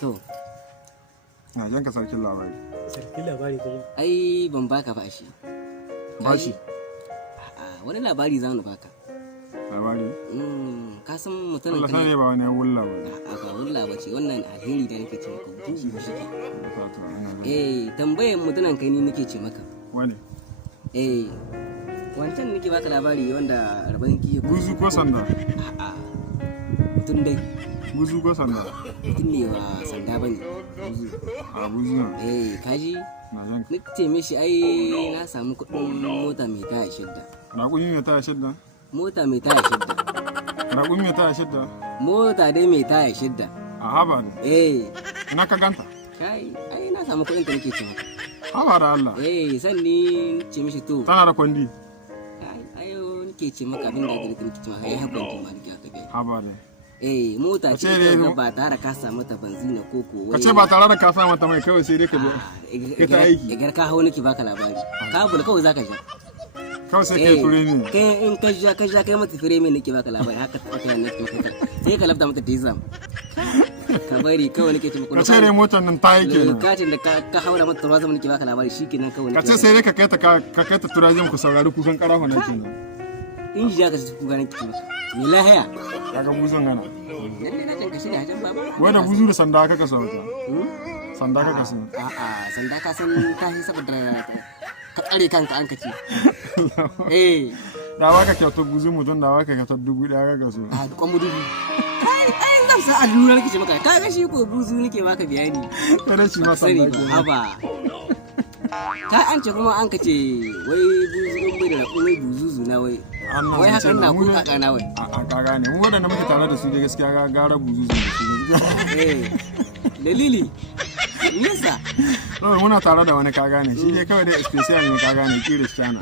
To, na jan ka sarkin labari. Sarkin labari kuma. ai ban baka bashi. Bashi. Wani labari za mu baka. Labari? Ka san mutumin Allah sani ba wani wulla ba. Ba wulla ba ce, wannan alheri da nake ce maka. Buzu shi. Fato, ina da. Tambayar mutumin kai ni nake ce maka. Wani? Wancan nake baka labari wanda rabon ki Buzu ko sanda? Mutum dai. Buzu ko sanda? Mutum ne ba sanda bane. Buzu. A buzu na. Kaji Na jan ka. nake mishi ai na samu kuɗin mota mai taya shidda. Raƙumi mai taya shidda? Mota mai taya shidda. Raƙumi mai taya shidda? Mota dai mai taya shidda. A haba ne. Ina ka ganta? Kai ai na samu kuɗin ta nake ce maka. Haba da Allah. Sanni ce mishi to. Tana da kwandi? Ai nake ce maka abin da nake ce maka ai hakan ki ma nake aka gai. Haba ne. Mota ce da ba tare ka samu ta benzina ko Ka ce ba tare da ka sa mata mai kawai sai dai ka biya. Ka ta aiki. Igar ka hawo nake baka labari. Ka bula kawai zaka ja. Kawai sai kai fure ne. Kai in ka ja kai mata fure mai nake baka labari haka ta kira nake maka. Sai ka labta mata diesel. Ka bari kawai nake ce maka. Ka ce dai motar nan ta yi kenan. Lokacin da ka haura mata ruwa zama nake baka labari shikenan kawai. Ka ce sai dai ka kai ta turajin ku saurari kukan karafa nan kenan. In ji ka ci kuka nake maka. Me lahiya? Kaga buzun gana. Lalle na tanka shi da hajan baba. Wai da buzu da sanda ka kasa wata. Sanda ka kasa. Sanda ka san ta yi saboda ka tsare kanka an kaci. Da ba ka kyautar buzu mutum da ba ka kyautar 1,000 ka kaso. Dukkan mu dubu. Ai zan sa allura nake ce maka. Ka ga shi ko buzu nake baka bayani. Kada shi ma sanda ke. Haba. Ka an ce kuma an kace wai buzu in bai da raƙumi buzuzu na wai. Wai hakan na ku kaka na wai. Ka gane mu wadanda muke tare da su dai gaskiya ga gara buzuzu da su. Dalili. Nisa. Muna tare da wani ka gane shi dai kawai dai special ne ka gane Cristiano.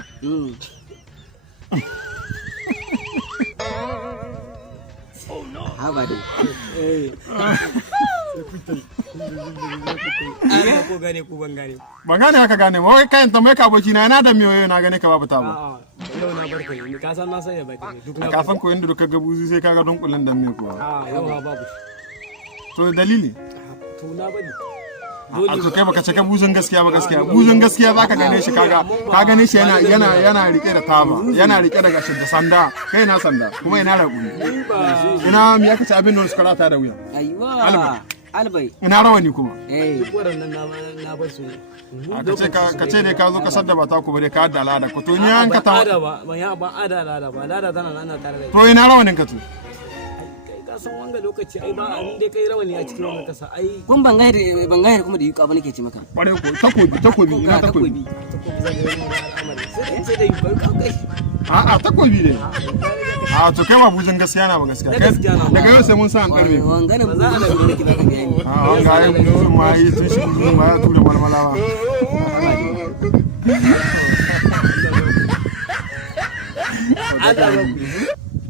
Haba dai. Ko gane ko ban gane. Ban gane haka gane ba wai kayan tambaye ka aboki na da miyoyo na gane ka babu ta ba. Yau na barka ne ka san na san ya baki duk na. Kafin ko inda duka ga buzu sai kaga don kullun da miyo kuwa. Yau ha babu. To dalili? To na bari. A to kai baka cika buzun gaskiya ba gaskiya. Buzun gaskiya zaka gane shi ka gane shi yana rike da taba, yana rike da gashin da sanda. Kai na sanda kuma ina raƙumi. Ina mi aka ci abin da suka rata da wuya. Aiwa. Albai. Ina rawani kuma. Duk waɗannan na bar su. Ka ce dai ka zo kasar da ba ta ku bare ka da al'ada ku to ni an ka ta. Ban al'ada ba al'ada tana nan tare da. To ina rawanin ka to. Ka san wanga lokaci ai ba an dai kai rawani a cikin wannan kasa ai. Kun ban gaire kuma da yuka ba nake ce maka. Kware ko takobi ina takobi. Sai da yuka kai. Takobi ne. To kai ma buzun gaskiya na ba gaskiya. Daga yau sai mun sa an karbe. Wangana ba za a da nake baka bayani. Wanga ai buzun ma yi tun shi buzun ma ya tura malmala ba. Allah ba.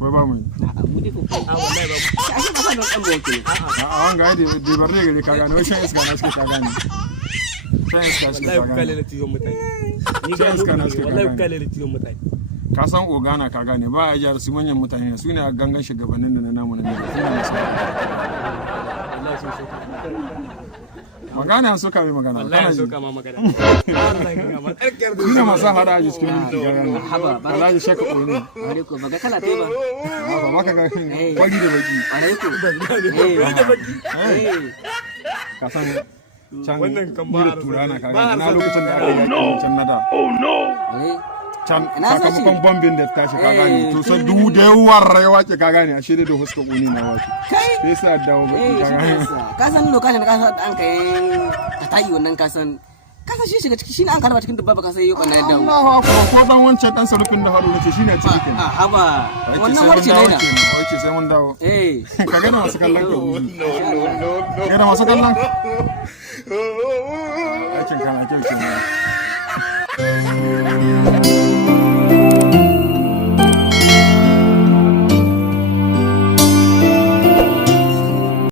Wai ba mu. Wallahi ba. Ashe ba san dan boke. Wanga ai da barne gari ka gane wai shan iska na suke ka gane. Shan iska suke ka Wallahi ku kale gane. da tiyon mutane. Ni Shan iska na suke ka wallahi ku gane. kale da tiyon mutane. Ka san ogana ka gane ba a jar su manyan mutane su ne a gangan shugabannin da na namu na Wallahi sun so. magana an soka mai magana Wallahi so kama magana. Allah ya gama karkar da. ina masu hada a cikin gana Haba ba. Allah ya shaka ƙoni Bare ko baga kala tai ba. ba maka ga kwagi da baki Bare ko. Da baki. ka san can Wannan kan ba da turana ka gane na lokacin da aka yi can nada can sakamakon bombin da tashi ka gane to sai du da yawar rayuwa ke ka gane a shirye da huska ƙoni na wace sai sa dawo baki ka gane Ka san lokacin da ka san an kai ka tayi wannan ka san shi shiga ciki shine an karba cikin dubba ka sai yi wannan dawo. Allahu akbar ko dan wancan dan sarufin da haru ce shine ciki kenan Haba wannan warce ne na. Wace sai mun dawo ka gane masu kallon ka No. gane masu kallon aikin kana kyau kenan